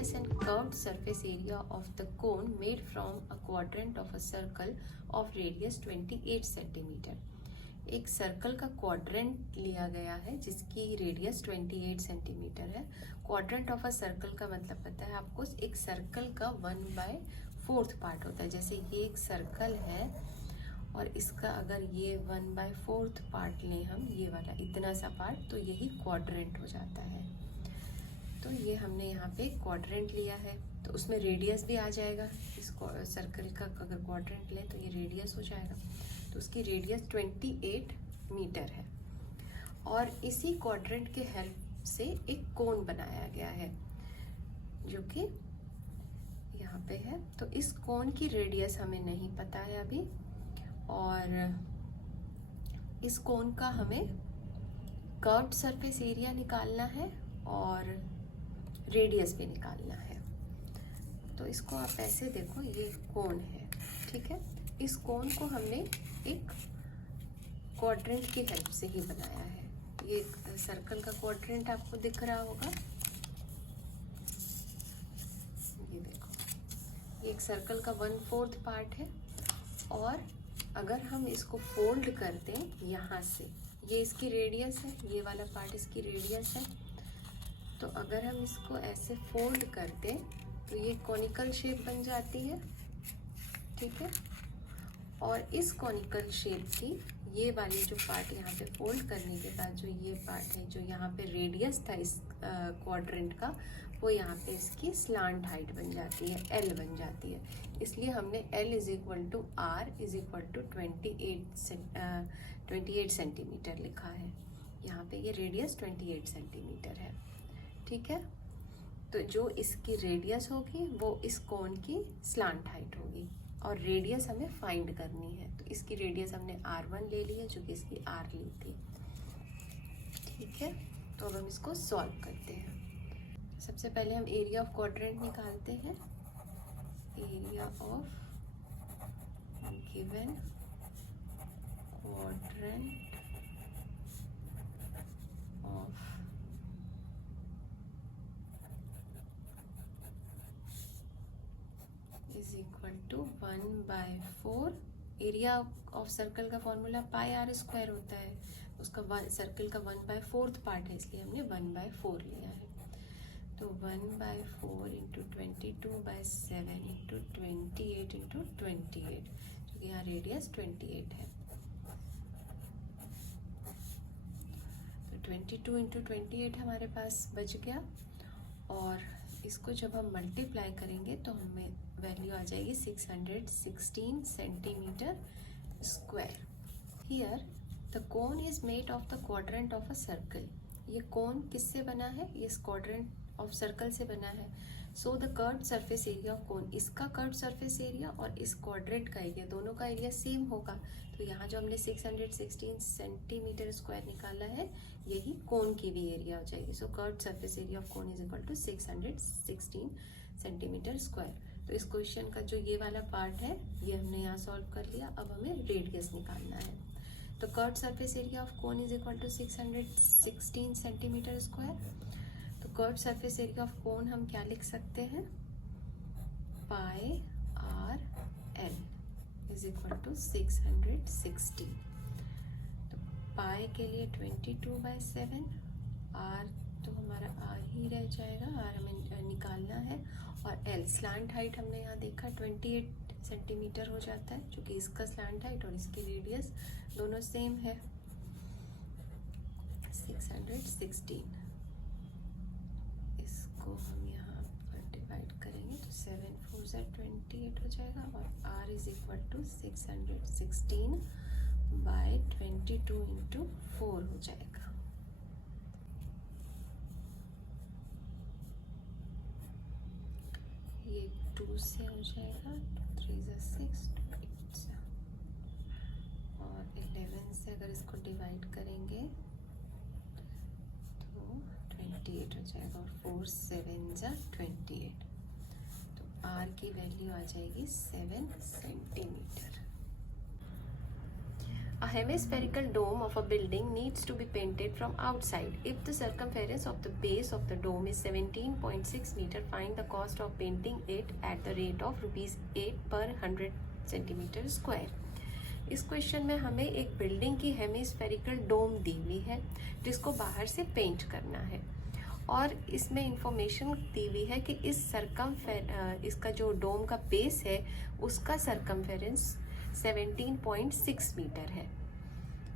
radius and curved surface area of the cone made from a quadrant of a circle of radius 28 cm. एक circle का quadrant लिया गया है जिसकी radius 28 centimetre है। Quadrant of a circle का मतलब पता है आपको, एक सर्कल का 1/4 पार्ट होता है। जैसे ये एक सर्कल है और इसका अगर ये 1/4 पार्ट लें हम, ये वाला इतना सा पार्ट, तो यही क्वाड्रेंट हो जाता है। तो ये हमने यहाँ पे क्वाड्रेंट लिया है, तो उसमें रेडियस भी आ जाएगा। इस सर्कल का अगर क्वाड्रेंट लें तो ये रेडियस हो जाएगा, तो उसकी रेडियस 28 मीटर है। और इसी क्वाड्रेंट के हेल्प से एक कोन बनाया गया है जो कि यहाँ पे है। तो इस कोन की रेडियस हमें नहीं पता है अभी, और इस कोन का हमें कर्व्ड सरफेस एरिया निकालना है और रेडियस भी निकालना है। तो इसको आप ऐसे देखो, ये कोन है, ठीक है। इस कोन को हमने एक क्वाड्रेंट की हेल्प से ही बनाया है। ये सर्कल का क्वाड्रेंट आपको दिख रहा होगा, ये देखो, ये एक सर्कल का 1/4 पार्ट है। और अगर हम इसको फोल्ड कर दें यहाँ से, ये इसकी रेडियस है, ये वाला पार्ट इसकी रेडियस है। तो अगर हम इसको ऐसे फोल्ड कर दें तो ये कॉनिकल शेप बन जाती है, ठीक है। और इस कॉनिकल शेप की ये वाली जो पार्ट यहाँ पे फोल्ड करने के बाद जो ये पार्ट है, जो यहाँ पे रेडियस था इस क्वाड्रेंट का, वो यहाँ पे इसकी स्लांट हाइट बन जाती है, L बन जाती है। इसलिए हमने L = R = 28 सेंटीमीटर लिखा है। यहाँ पे ये रेडियस 28 सेंटीमीटर है, ठीक है। तो जो इसकी रेडियस होगी वो इस कोन की स्लांट हाइट होगी, और रेडियस हमें फाइंड करनी है। तो इसकी रेडियस हमने R1 ले ली है, जो कि इसकी R ली थी, ठीक है। तो अब हम इसको सॉल्व करते हैं। सबसे पहले हम एरिया ऑफ क्वाड्रेंट निकालते हैं। Area of given quadrant of = 1/4। Area of circle का फॉर्मूला πr² होता है। उसका सर्कल का 1/4 पार्ट है, इसलिए हमने 1/4 लिया है। तो 1/4 × 22/7 × 28 × 28, क्योंकि यहाँ रेडियस 28 है। तो 22 × 28 हमारे पास बच गया, और इसको जब हम मल्टीप्लाई करेंगे तो हमें वैल्यू आ जाएगी 616 centimetre square. Here the cone is made of the quadrant of a circle. ये कोन किससे बना है? ये क्वाड्रेंट ऑफ सर्कल से बना है। So the curved surface area of कोन, इसका कर्व्ड सरफेस एरिया और इस क्वाड्रेंट का एरिया, दोनों का एरिया सेम होगा। तो यहाँ जो हमने 616 सेंटीमीटर स्क्वायर निकाला है, यही कोन की भी एरिया हो जाएगी। So curved surface area of cone = 616 centimetre square. तो इस क्वेश्चन का जो ये वाला पार्ट है, ये हमने यहाँ सॉल्व कर लिया। अब हमें रेडियस निकालना है। तो curved surface area of cone = 616 centimetre square. तो curved surface area of cone हम क्या लिख सकते हैं? πr/L = 616। तो पाई के लिए 22/7, r तो हमारा r ही रह जाएगा, r हमें निकालना है। और L स्लांट हाइट हमने यहाँ देखा 28 सेंटीमीटर हो जाता है, क्योंकि इसका स्लांट हाइट और इसकी रेडियस दोनों सेम है। 616 इसको हम यहाँ पर डिवाइड करेंगे तो 7 4 28 हो जाएगा, और r = 616/22 × 4 हो जाएगा। ये 2 से हो जाएगा, 2 3 6, 2 8 से, और 11 से अगर इसको डिवाइड करेंगे तो 28 हो जाएगा, और 4 7 28। तो r की वैल्यू आ जाएगी 7 centimetre. A hemispherical dome of a building needs to be painted from outside. If the circumference of the base of the dome is 17.6 meter, find the cost of painting it at the rate of ₹8 per 100 centimeter square. इस question में हमें एक building की hemispherical डोम दी हुई है जिसको बाहर से पेंट करना है, और इसमें इंफॉर्मेशन दी हुई है कि इसका जो डोम का बेस है उसका सरकमफेरेंस 17.6 मीटर है।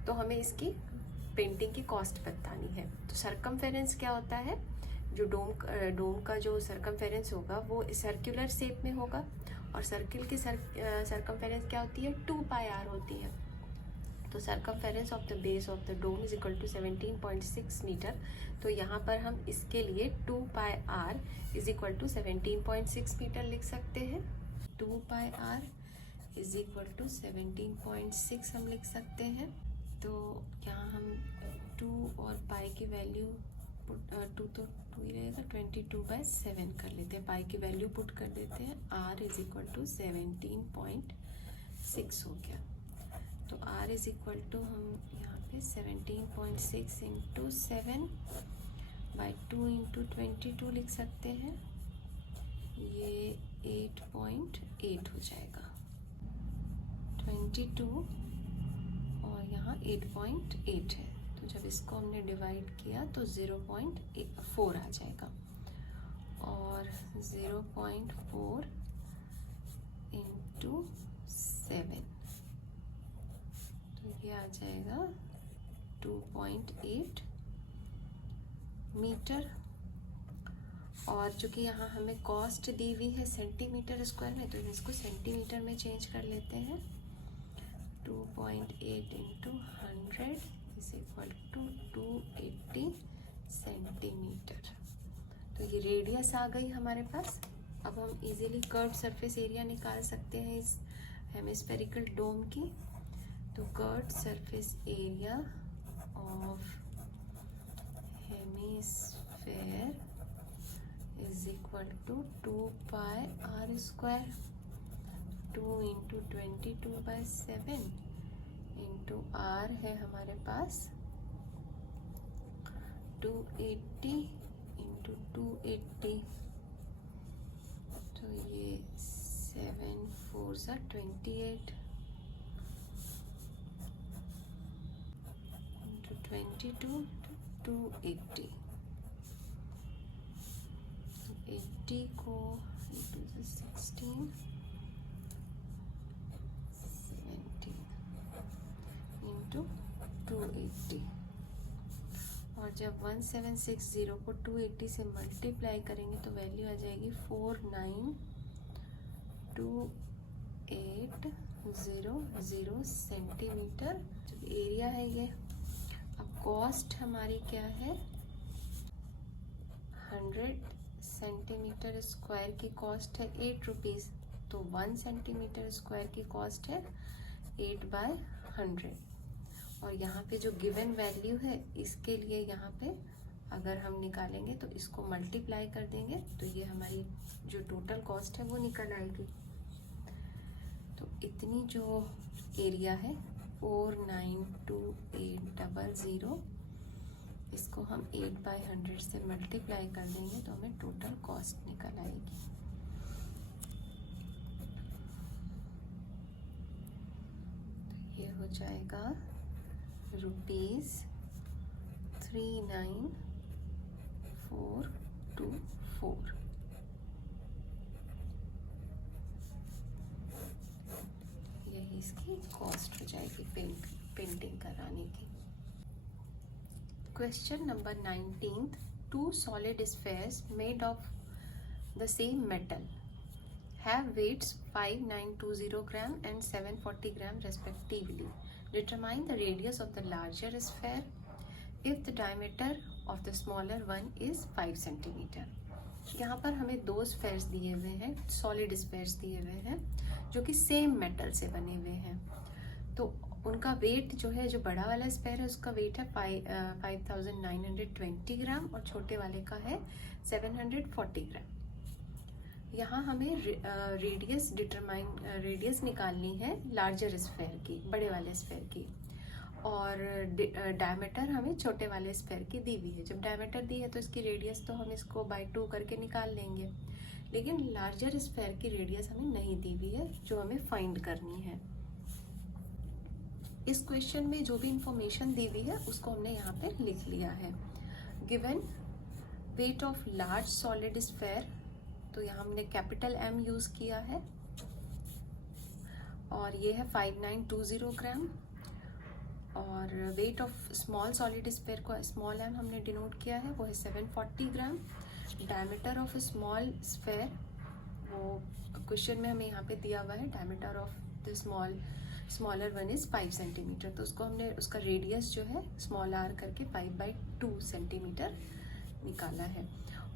तो हमें इसकी पेंटिंग की कॉस्ट बतानी है। तो सरकमफेरेंस क्या होता है, जो डोम का जो सरकमफेरेंस होगा वो सर्कुलर शेप में होगा, और सर्किल की सरकमफेरेंस क्या होती है, 2πr होती है। तो circumference of the base of the dome is equal to 17.6 metre. तो यहाँ पर हम इसके लिए 2πr is equal to 17.6 metre लिख सकते हैं। 2πr इज इक्वल टू 17.6 हम लिख सकते हैं। तो यहाँ हम 2 और पाई की वैल्यू 2 तो 2 ही रहेगा, 22/7 कर लेते हैं। पाई की वैल्यू पुट कर देते हैं। r इज इक्वल टू 17.6 हो गया। तो r इज इक्वल टू हम यहाँ पे 17.6 इंटू 7/2 इंटू 22 लिख सकते हैं। ये 8.8 हो जाएगा। 22 और यहाँ 8.8 है, तो जब इसको हमने डिवाइड किया तो 0.4 आ जाएगा, और 0.4 इंटू 7 तो ये आ जाएगा 2.8 मीटर। और चूँकि यहाँ हमें कॉस्ट दी हुई है सेंटीमीटर स्क्वायर में, तो इसको सेंटीमीटर में चेंज कर लेते हैं। 2.8 into 100 is equal to 280 centimetre. तो ये रेडियस आ गई हमारे पास। अब हम इजीली कर्व सरफेस एरिया निकाल सकते हैं इस हेमिस्फेरिकल डोम की। तो curve surface area of hemisphere is equal to 2πr square, 2 into 22/7 into r है हमारे पास 280 इंटू 280। तो ये 7 4 28 इंटू 22 280। 80 को इंटू 16 इंटू 280, और जब 1760 को 280 से मल्टीप्लाई करेंगे तो वैल्यू आ जाएगी 492800 सेंटीमीटर एरिया है ये। अब कॉस्ट हमारी क्या है, 100 सेंटीमीटर स्क्वायर की कॉस्ट है 8 रुपीज़। तो 1 सेंटीमीटर स्क्वायर की कॉस्ट है 8/100। और यहाँ पे जो गिवन वैल्यू है इसके लिए यहाँ पे अगर हम निकालेंगे तो इसको मल्टीप्लाई कर देंगे तो ये हमारी जो टोटल कॉस्ट है वो निकल आएगी। तो इतनी जो एरिया है 492800, इसको हम 8/100 से मल्टीप्लाई कर देंगे तो हमें टोटल कॉस्ट निकल आएगी। तो ये हो जाएगा ₹39,424। यही इसकी कॉस्ट हो जाएगी पेंटिंग कराने की। Question number 19th. Two solid spheres made of the same metal have weights 5920 gram and 740 gram respectively. Determine the radius of the larger sphere if the diameter of the smaller one is 5 centimeter. यहाँ पर हमें 2 spheres दिए हुए हैं, solid spheres दिए हुए हैं जो कि सेम मेटल से बने हुए हैं। तो उनका वेट जो है, जो बड़ा वाला स्फेयर है उसका वेट है 5920 ग्राम और छोटे वाले का है 740 ग्राम। यहाँ हमें रेडियस निकालनी है लार्जर स्फेयर की, बड़े वाले स्फेयर की। और डायमीटर हमें छोटे वाले स्फेयर की दी हुई है। जब डायमीटर दी है तो इसकी रेडियस तो हम इसको बाय 2 करके निकाल लेंगे, लेकिन लार्जर स्फेयर की रेडियस हमें नहीं दी हुई है जो हमें फाइंड करनी है। इस क्वेश्चन में जो भी इंफॉर्मेशन दी हुई है उसको हमने यहाँ पे लिख लिया है। Given weight of large solid sphere, तो यहाँ हमने कैपिटल M यूज किया है और ये है 5920 ग्राम। और weight of small solid sphere को स्मॉल m हमने डिनोट किया है, वो है 740 ग्राम। डायमीटर ऑफ स्मॉल स्फेयर, वो क्वेश्चन में हमें यहाँ पे दिया हुआ है, diameter of the smaller one is 5 centimetre, तो उसको हमने उसका रेडियस जो है स्मॉल r करके 5/2 सेंटीमीटर निकाला है।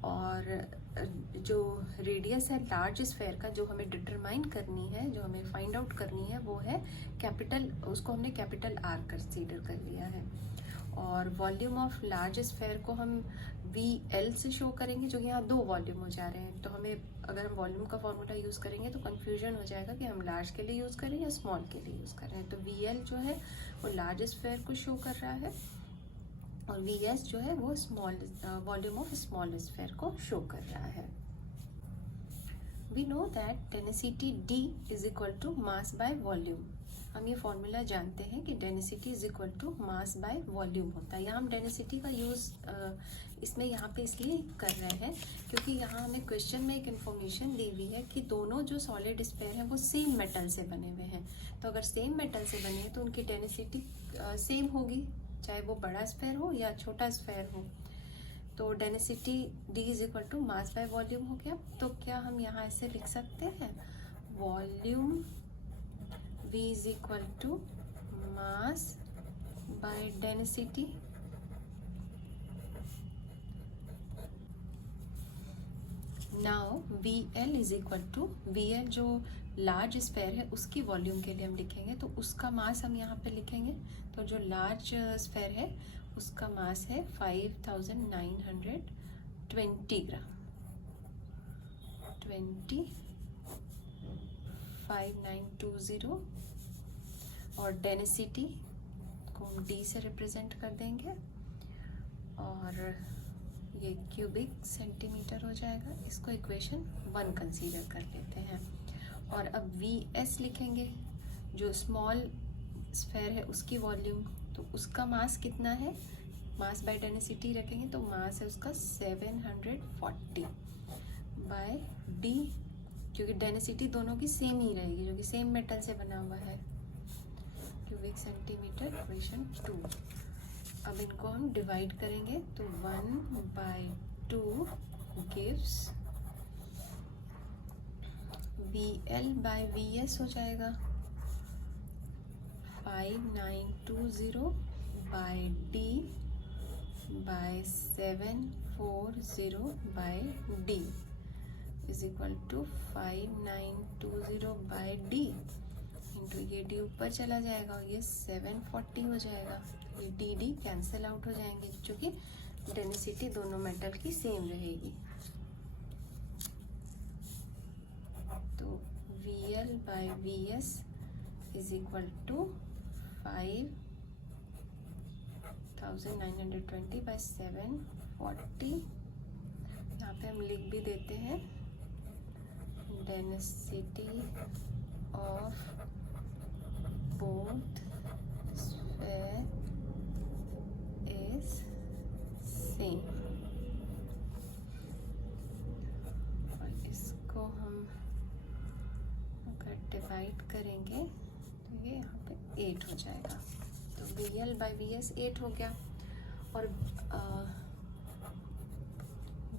और जो रेडियस है लार्ज स्फेयर का, जो हमें डिटरमाइन करनी है, जो हमें फाइंड आउट करनी है, वो है कैपिटल, उसको हमने कैपिटल R कंसीडर कर लिया है। और वॉल्यूम ऑफ लार्ज स्फेयर को हम VL से शो करेंगे, जो यहाँ 2 वॉल्यूम हो जा रहे हैं, तो हमें अगर हम वॉल्यूम का फॉर्मूला यूज़ करेंगे तो कन्फ्यूजन हो जाएगा कि हम लार्ज के लिए यूज़ करें या स्मॉल के लिए यूज़ कर रहे हैं। तो VL जो है वो लार्ज स्फेयर को शो कर रहा है और VS जो है वो small volume of small sphere को शो कर रहा है। We know that density D is equal to mass by volume। हम ये फॉर्मूला जानते हैं कि density is equal to mass by volume होता है। यहाँ हम डेंसिटी का यूज़ इसमें यहाँ पे इसलिए कर रहे हैं क्योंकि यहाँ हमें क्वेश्चन में एक इन्फॉर्मेशन दी हुई है कि दोनों जो सॉलिड स्फेयर हैं वो सेम मेटल से बने हुए हैं। तो अगर सेम मेटल से बने हैं तो उनकी डेंसिटी सेम होगी, चाहे वो बड़ा स्फेयर हो या छोटा स्फेयर हो। तो density D is equal to mass by volume हो गया। तो क्या हम यहाँ ऐसे लिख सकते हैं, volume V is equal to mass by density. Now VL is equal to, VL जो लार्ज स्फेयर है उसकी वॉल्यूम के लिए हम लिखेंगे, तो उसका मास हम यहाँ पे लिखेंगे। तो जो लार्ज स्फेयर है उसका मास है 5920 ग्राम, 5920। और डेंसिटी को हम D से रिप्रेजेंट कर देंगे और ये क्यूबिक सेंटीमीटर हो जाएगा। इसको इक्वेशन 1 कंसीडर कर लेते हैं। और अब VS लिखेंगे, जो स्मॉल स्फेयर है उसकी वॉल्यूम, तो उसका मास कितना है, मास बाय डेंसिटी रखेंगे तो मास है उसका 740 बाय D, क्योंकि डेंसिटी दोनों की सेम ही रहेगी जो कि सेम मेटल से बना हुआ है, क्यूबिक सेंटीमीटर, इक्वेशन 2। अब इनको हम डिवाइड करेंगे तो 1/2 गिव्स VL बाय VS हो जाएगा 5920 by D by 740 by D is equal to 5920 by D into ये D ऊपर चला जाएगा और ये 740 हो जाएगा। ये D कैंसिल आउट हो जाएंगे क्योंकि डेंसिटी दोनों मेटल की सेम रहेगी। तो VL by VS is equal to 5920 by 740। यहाँ पे हम लिख भी देते हैं density of both sphere is same. और इसको हम अगर डिवाइड करेंगे तो ये यहाँ पे 8 हो जाएगा। तो VL बाय VS 8 हो गया और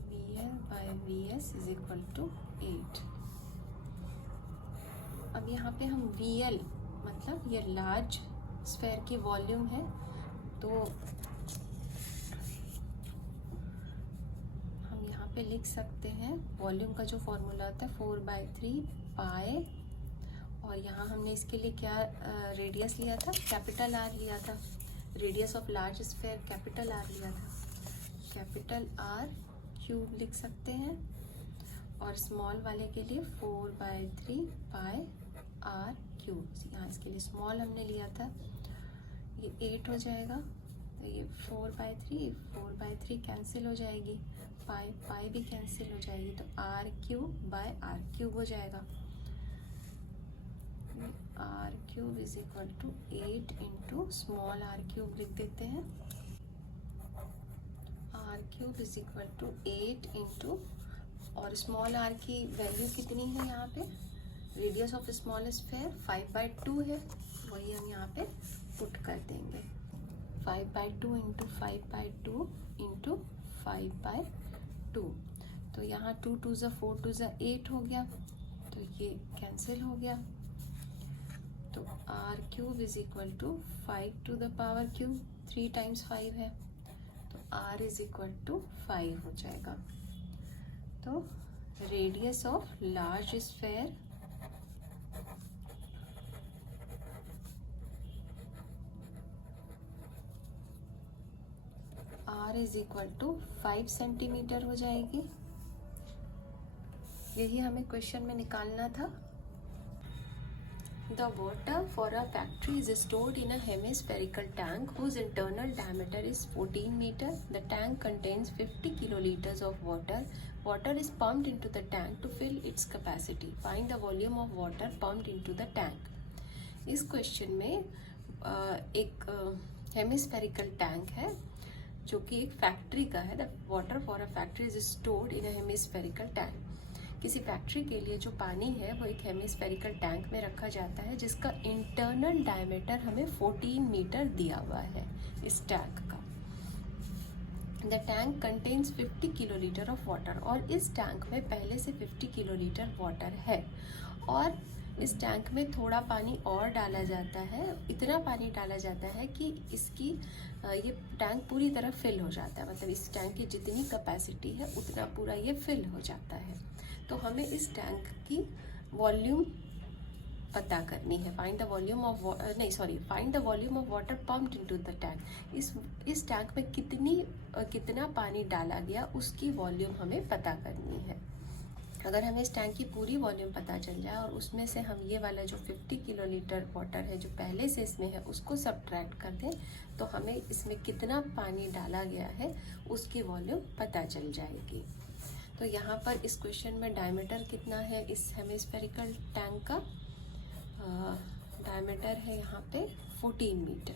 VL by VS is equal to 8। अब यहाँ पे हम VL मतलब ये लार्ज स्फेयर की वॉल्यूम है, तो हम यहाँ पे लिख सकते हैं वॉल्यूम का जो फॉर्मूला होता है 4/3 पाई, और यहाँ हमने इसके लिए क्या रेडियस लिया था, कैपिटल R लिया था। Radius of large sphere capital R लिया था, कैपिटल R क्यूब लिख सकते हैं। और स्मॉल वाले के लिए 4/3 पाई R क्यूब, यहाँ इसके लिए स्मॉल हमने लिया था, ये 8 हो जाएगा, तो ये 4/3 कैंसिल हो जाएगी, पाई भी कैंसिल हो जाएगी, तो r³ हो जाएगा। r³ is equal to 8 into small r³ लिख देते हैं। r³ is equal to 8 into, और स्मॉल r की वैल्यू कितनी है यहाँ पे, रेडियस ऑफ स्मॉल स्फेयर 5/2 है, वही हम यहाँ पे पुट कर देंगे। 5/2 इंटू 5/2 इंटू 5/2, तो यहाँ 2 2 ज़ा 4 2 ज़ा 8 हो गया, तो ये कैंसिल हो गया। तो r³ is equal to 5 to the power cube, 3 times 5 है, तो r इज इक्वल टू 5 हो जाएगा। तो radius of large sphere r is equal to 5 centimetre हो जाएगी। यही हमें क्वेश्चन में निकालना था। The water for a factory is stored in a hemispherical tank whose internal diameter is 14 meters. The tank contains 50 kiloliters of water. Water is pumped into the tank to fill its capacity. Find the volume of water pumped into the tank. इस question में एक hemispherical tank है जो कि एक factory का है। The water for a factory is stored in a hemispherical tank. किसी फैक्ट्री के लिए जो पानी है वो एक हेमिस्फेरिकल टैंक में रखा जाता है, जिसका इंटरनल डायमीटर हमें 14 मीटर दिया हुआ है इस टैंक का। The tank contains 50 kilolitre of water, और इस टैंक में पहले से 50 किलोलीटर वाटर है, और इस टैंक में थोड़ा पानी और डाला जाता है। इतना पानी डाला जाता है कि इसकी ये टैंक पूरी तरह फिल हो जाता है, मतलब इस टैंक की जितनी कैपेसिटी है उतना पूरा ये फिल हो जाता है। तो हमें इस टैंक की वॉल्यूम पता करनी है। Find the volume of water pumped into the tank. इस टैंक में कितना पानी डाला गया उसकी वॉल्यूम हमें पता करनी है। अगर हमें इस टैंक की पूरी वॉल्यूम पता चल जाए और उसमें से हम ये वाला जो 50 किलोलीटर वाटर है जो पहले से इसमें है उसको सब्ट्रैक्ट कर दें, तो हमें इसमें कितना पानी डाला गया है उसकी वॉल्यूम पता चल जाएगी। तो यहाँ पर इस क्वेश्चन में डायमीटर कितना है इस हेमिस्फेरिकल टैंक का, डायमीटर है यहाँ पे 14 metre.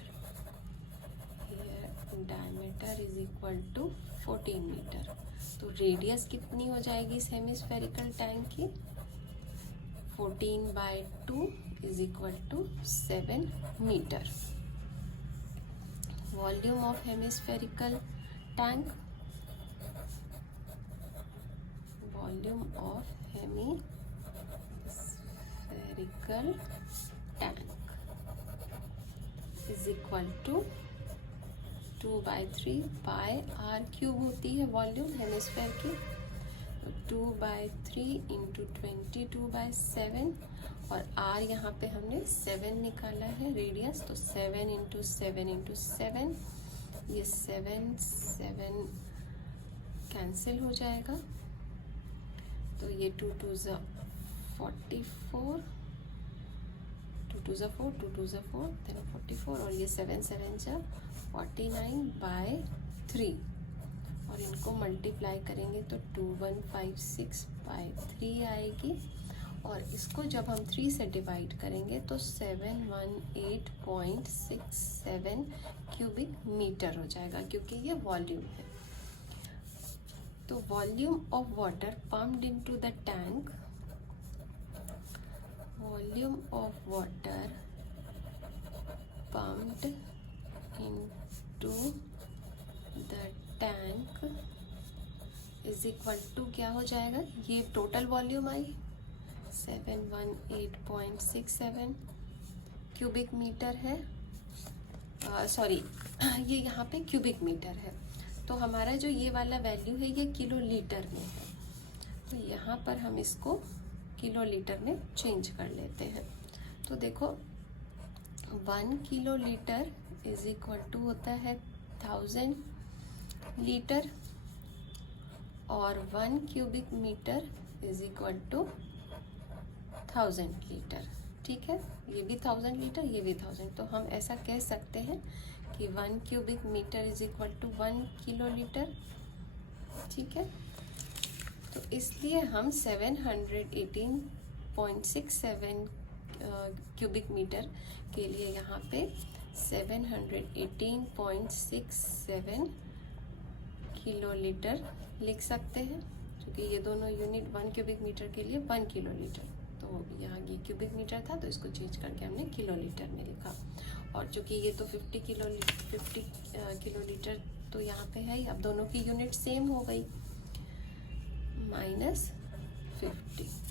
Diameter is equal to 14 metre. तो रेडियस कितनी हो जाएगी इस हेमिस्फेरिकल टैंक की, 14/2 is equal to 7 metre. Volume of hemispherical tank, volume of hemispherical tank is equal to 2/3 pi r³ होती है वॉल्यूम हेमिस्फेयर की, तो 2/3 इंटू 22/7, और r यहाँ पे हमने 7 निकाला है रेडियस, तो 7 इंटू 7 इंटू 7, ये 7 कैंसिल हो जाएगा, तो ये 2 2 ज़ा 44, 2 2 ज़ा 4, 2 2 ज़ा 4, then 44, और ये 7 7 ज़ा 49/3, और इनको मल्टीप्लाई करेंगे तो 2156/3 आएगी, और इसको जब हम 3 से डिवाइड करेंगे तो 718.67 क्यूबिक मीटर हो जाएगा, क्योंकि ये वॉल्यूम है। तो volume of water pumped into the tank, volume of water pumped into the tank is equal to क्या हो जाएगा, ये total volume I 718.67 cubic metre है, सॉरी ये यहाँ पे क्यूबिक मीटर है, तो हमारा जो ये वाला वैल्यू है ये किलो लीटर में है, तो यहाँ पर हम इसको किलो लीटर में चेंज कर लेते हैं। तो देखो 1 kilo litre is equal to होता है 1000 लीटर, और 1 cubic metre is equal to 1000 litre. ठीक है, ये भी 1000 लीटर, ये भी 1000, तो हम ऐसा कह सकते हैं कि 1 cubic metre is equal to 1 kilo litre. ठीक है, तो इसलिए हम 718.67 क्यूबिक मीटर के लिए यहाँ पे 718.67 किलो लीटर लिख सकते हैं, क्योंकि ये दोनों यूनिट 1 क्यूबिक मीटर के लिए 1 किलो लीटर, तो यहाँ ये क्यूबिक मीटर था तो इसको चेंज करके हमने किलो लीटर में लिखा। और चूँकि ये तो 50 किलो लीटर तो यहाँ पे है ही, अब दोनों की यूनिट सेम हो गई, -50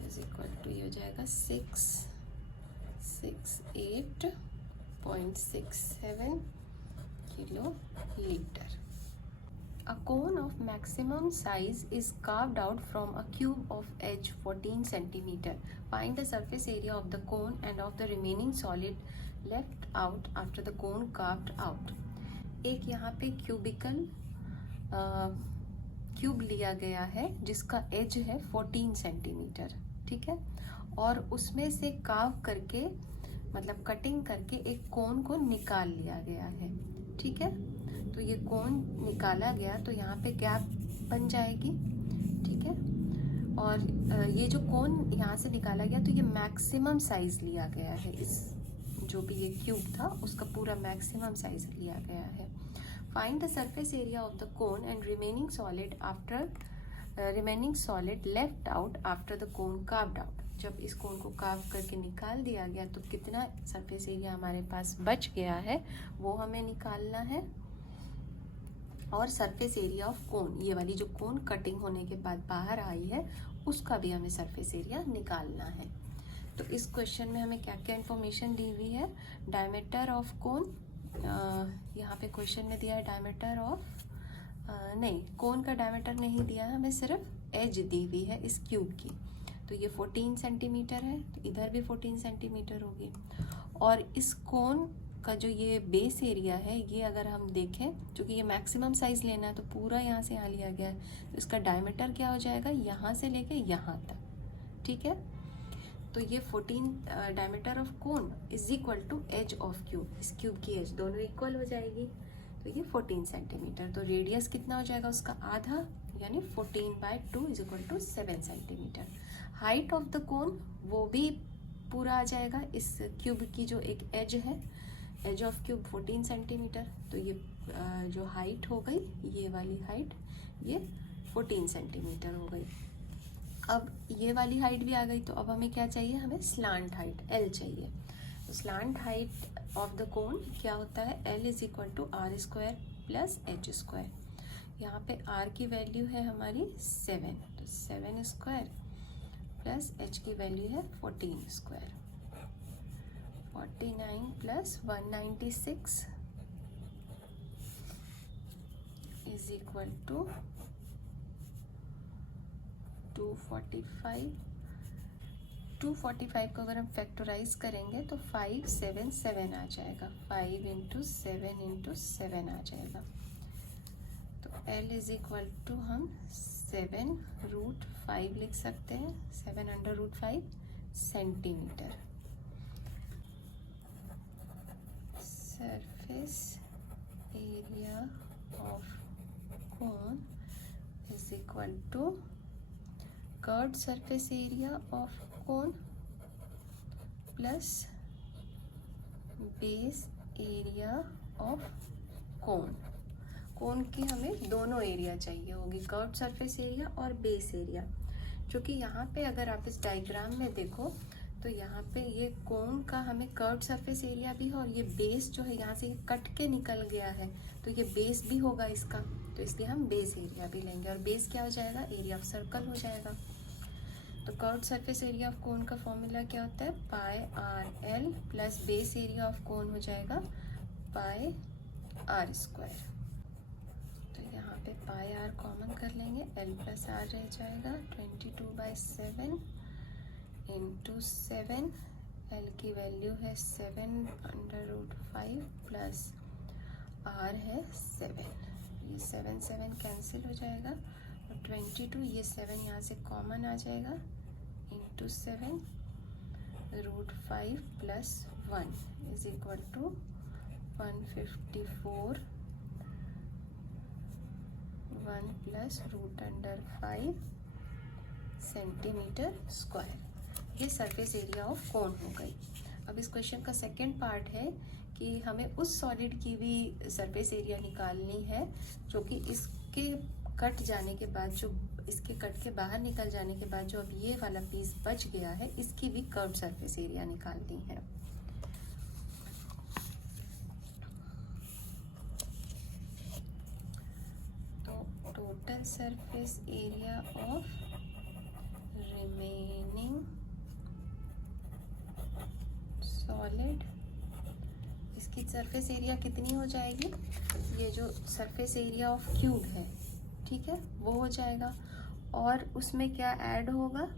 इज इक्वल टू ये हो जाएगा 668.67 kilo litre. A cone of maximum size is carved out from a cube of edge 14 centimeter. Find the surface area of the cone and of the remaining solid left out after the cone carved out. एक यहाँ पे cube लिया गया है जिसका as है 14 centimetre, ठीक है, और उसमें से कार्व करके मतलब कटिंग करके एक कोन को निकाल लिया गया है। ठीक है, तो ये कोन निकाला गया तो यहाँ पे गैप बन जाएगी। ठीक है, और ये जो कोन यहाँ से निकाला गया तो ये मैक्सिमम साइज लिया गया है, इस जो भी ये क्यूब था उसका पूरा मैक्सिमम साइज लिया गया है। Find the surface area of the cone and remaining solid left out after the cone carved out. जब इस कोन को कार्व करके निकाल दिया गया तो कितना सरफेस एरिया हमारे पास बच गया है वो हमें निकालना है। और सरफेस एरिया ऑफ कोन, ये वाली जो कोन कटिंग होने के बाद बाहर आई है उसका भी हमें सरफेस एरिया निकालना है। तो इस क्वेश्चन में हमें क्या क्या इन्फॉर्मेशन दी हुई है। डायमीटर ऑफ कोन, यहाँ पे क्वेश्चन में दिया है डायमीटर ऑफ, नहीं कोन का डायमीटर नहीं दिया है, हमें सिर्फ एज दी हुई है इस क्यूब की। तो ये 14 सेंटीमीटर है, तो इधर भी 14 सेंटीमीटर होगी। और इस कोन का जो ये बेस एरिया है ये अगर हम देखें, क्योंकि ये मैक्सिमम साइज लेना है तो पूरा यहाँ से यहाँ लिया गया है, तो इसका डायमीटर क्या हो जाएगा, यहाँ से लेके यहाँ तक। ठीक है, तो ये 14 diameter of cone is equal to edge of cube, इस क्यूब की एज दोनों इक्वल हो जाएगी, तो ये 14 सेंटीमीटर। तो रेडियस कितना हो जाएगा उसका आधा, यानी 14/2 is equal to 7 centimetre. Height of the cone वो भी पूरा आ जाएगा, इस क्यूब की जो एक एज है, एज ऑफ क्यूब 14 सेंटीमीटर, तो ये जो हाइट हो गई, ये वाली हाइट ये 14 सेंटीमीटर हो गई। अब ये वाली हाइट भी आ गई, तो अब हमें क्या चाहिए, हमें स्लांट हाइट L चाहिए। तो slant height of the cone क्या होता है, L is equal to R² plus H²। यहाँ पे R की वैल्यू है हमारी 7, तो 7² प्लस H की वैल्यू है 14², 49 प्लस 196 इज इक्वल टू 245। 245 को अगर हम फैक्टराइज करेंगे तो 577 आ जाएगा, 5 × 7 × 7 आ जाएगा। तो L इज इक्वल टू हम 7√5 लिख सकते हैं, 7/5 centimetre. Surface area of cone is equal to curved surface area of cone plus base area of cone. Cone की हमें दोनों एरिया चाहिए होगी, कर्व्ड सरफेस एरिया और बेस एरिया। क्योंकि यहाँ पे अगर आप इस डायग्राम में देखो तो यहाँ पे ये कोन का हमें कर्व्ड सरफेस एरिया भी है, और ये बेस जो है यहाँ से कट के निकल गया है तो ये बेस भी होगा इसका, तो इसलिए हम बेस एरिया भी लेंगे। और बेस क्या हो जाएगा, एरिया ऑफ सर्कल हो जाएगा। तो कर्व्ड सरफेस एरिया ऑफ कोन का फॉर्मूला क्या होता है, πRL plus base area of cone हो जाएगा πr²। तो यहाँ पे πr कॉमन कर लेंगे, L प्लस R रह जाएगा, 22/7 × 7, L की वैल्यू है 7/5 प्लस R है 7, ये 7 कैंसिल हो जाएगा, और 22 ये 7 यहाँ से कॉमन आ जाएगा, × 7 √5 + 1 is equal to 154 1 + √5 centimetre square. ये सरफेस एरिया ऑफ कोन हो गई। अब इस क्वेश्चन का सेकंड पार्ट है कि हमें उस सॉलिड की भी सरफेस एरिया निकालनी है जो कि इसके कट जाने के बाद, जो इसके कट के बाहर निकल जाने के बाद जो अब ये वाला पीस बच गया है, इसकी भी कर्व सरफेस एरिया निकालनी है। तो total surface area of remaining solid, इसकी सरफेस एरिया कितनी हो जाएगी? ये जो सरफेस एरिया ऑफ क्यूब है, ठीक है, वो हो जाएगा। और उसमें क्या ऐड होगा?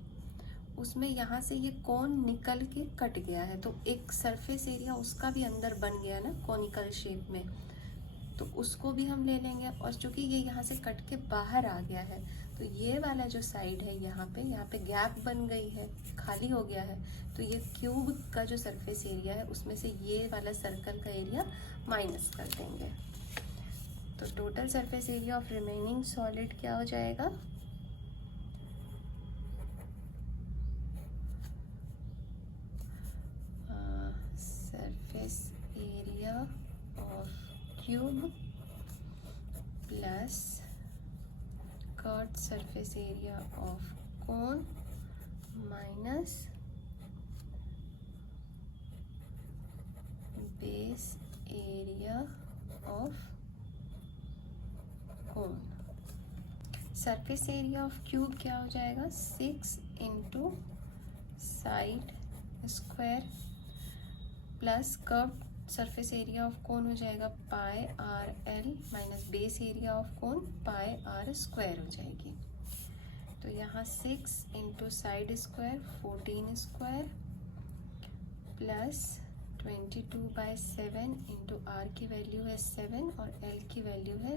उसमें यहाँ से ये कोन निकल के कट गया है, तो एक सरफेस एरिया उसका भी अंदर बन गया ना कोनिकल शेप में, तो उसको भी हम ले लेंगे। और चूंकि ये यहाँ से कट के बाहर आ गया है, तो ये वाला जो साइड है यहाँ पे गैप बन गई है, खाली हो गया है, तो ये क्यूब का जो सरफेस एरिया है उसमें से ये वाला सर्कल का एरिया माइनस कर देंगे। तो total surface area of remaining solid क्या हो जाएगा? Surface area of cube plus curved surface area of cone minus base area of cone. Surface area of cube क्या हो जाएगा? 6 × side square plus curved surface area of cone हो जाएगा πr_l minus base area of cone πr² हो जाएगी। तो यहाँ 6 × side square 14 square plus 22/7 × r की वैल्यू है 7 और l की वैल्यू है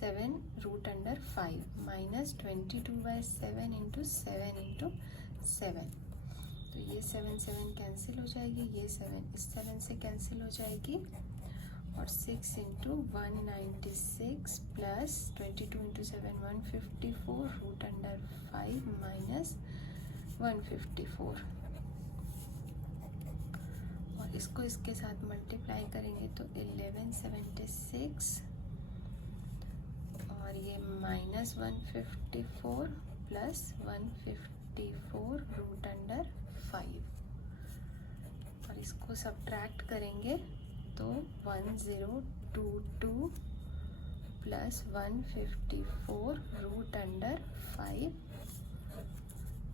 7 √5 माइनस 22/7 × 7 × 7। तो ये 7 कैंसिल हो जाएगी, ये 7 इस 7 से कैंसिल हो जाएगी, और 6 × 196 प्लस 22 × 7 154 √5 माइनस 154, और इसको इसके साथ मल्टीप्लाई करेंगे तो 1176, और ये माइनस 154 प्लस 154 √5, और इसको सब्ट्रैक्ट करेंगे तो 1022 प्लस 154 √5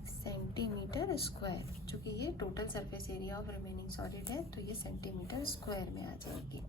सेंटीमीटर स्क्वायर। चूँकि ये total surface area of remaining solid है तो ये सेंटीमीटर स्क्वायर में आ जाएगी।